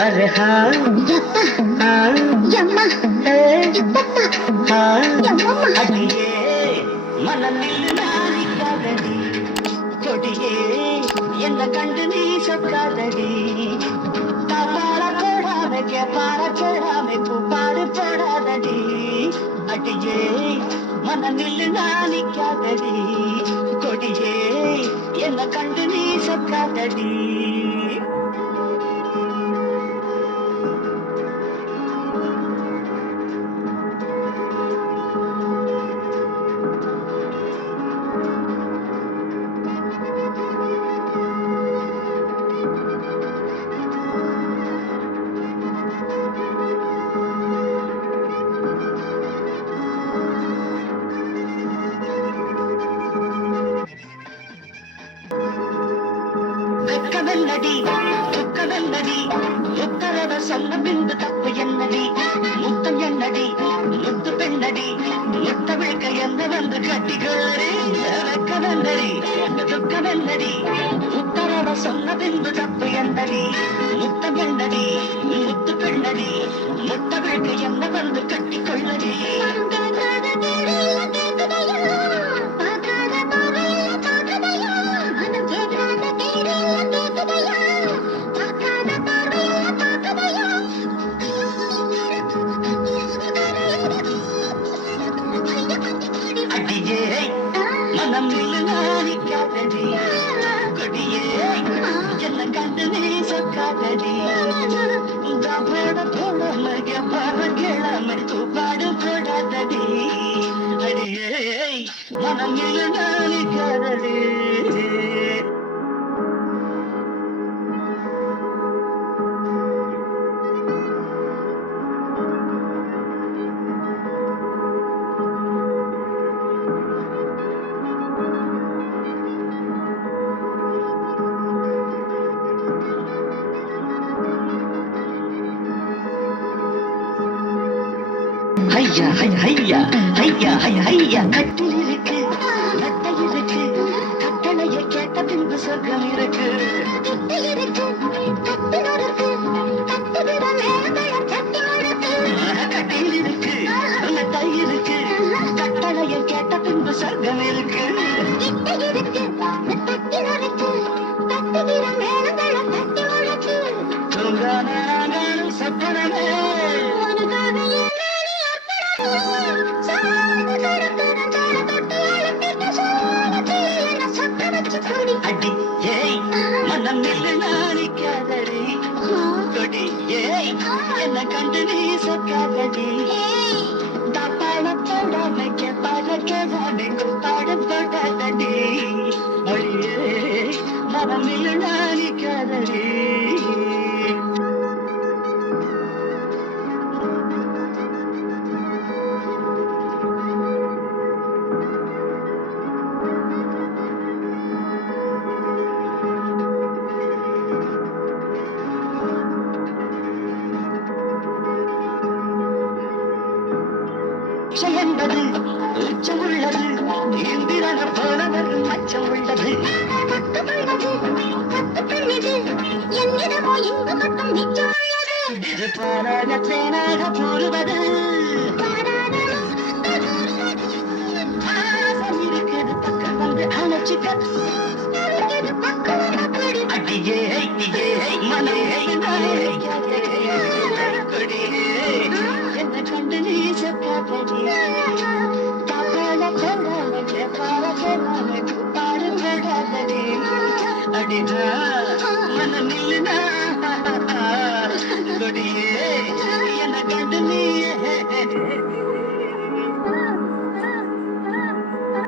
अरे हाँ हाँ यम्मा हाँ यम्मा अडिये मननिल नारिकादடி கொடியே என்ன கண்டு நீ சொக்காதடி தாப்பார போடாம கேப்பார போடாம பூப்பாடு போடாதடி அடியே மனநில் நாணிக்காதடி கொடியே என்ன கண்டு நீ சொக்காதடி வெக்கமெல்லடி துக்கமெல்லடி உத்தரவ சொன்ன பின்பு தப்பு என்னடி முத்தம் என்னடி முத்து பெண்ணடி முத்த விழுக்க என்ன வந்து கட்டிக்கொள்ளடி வெக்கமெல்லடி துக்கமெல்லடி உத்தரவ சொன்ன பின்பு தப்பு என்னடி முத்தம் என்னடி முத்து பெண்ணடி முத்த விழுக்க என்ன வந்து கட்டிக்கொள்ளடி அடியே மனம் நாணிக்காதடி கொடியே என்ன கண்டு நீ சொக்காதடி போட போடாம பாவ கேளாம தூப்பாடு போடாதடி அடியே மனம் நாணிக்காதடி ஐயா ஐயா ஐயா ஐயா ஐயா கட்டில் இருக்கு கட்டை இருக்கு கட்டளையை கேட்ட பின்பு சொர்க்கம் இருக்கு கட்டில் இருக்கு கட்டை இருக்கு கட்டளையை கேட்ட பின்பு சொர்க்கம் இருக்கு தூங்கானாலும் சொப்பனமே அடி ஏய் மனம் நாணிக்காதடி கொடி ஏய் என்ன கண்டு நீ சொக்காதடி தப்பாள போடாம கேப்பாட கேடாம குப்பாடு போடாதடி மொழியே மனம் நாணிக்காதடி என்பது உச்சம் உள்ளது இந்திரன போனவர் மச்சம் உள்ளது இது பாராக தேனாக போடுவது இருக்குது பக்கம் வந்து அணைச்சிக்க அடியே மனையை என்ன கண்டு நீ சொக்காதடி தப்பால போடாம கேப்பால போடாம பாடு போடாதடி அடிடா மனநில்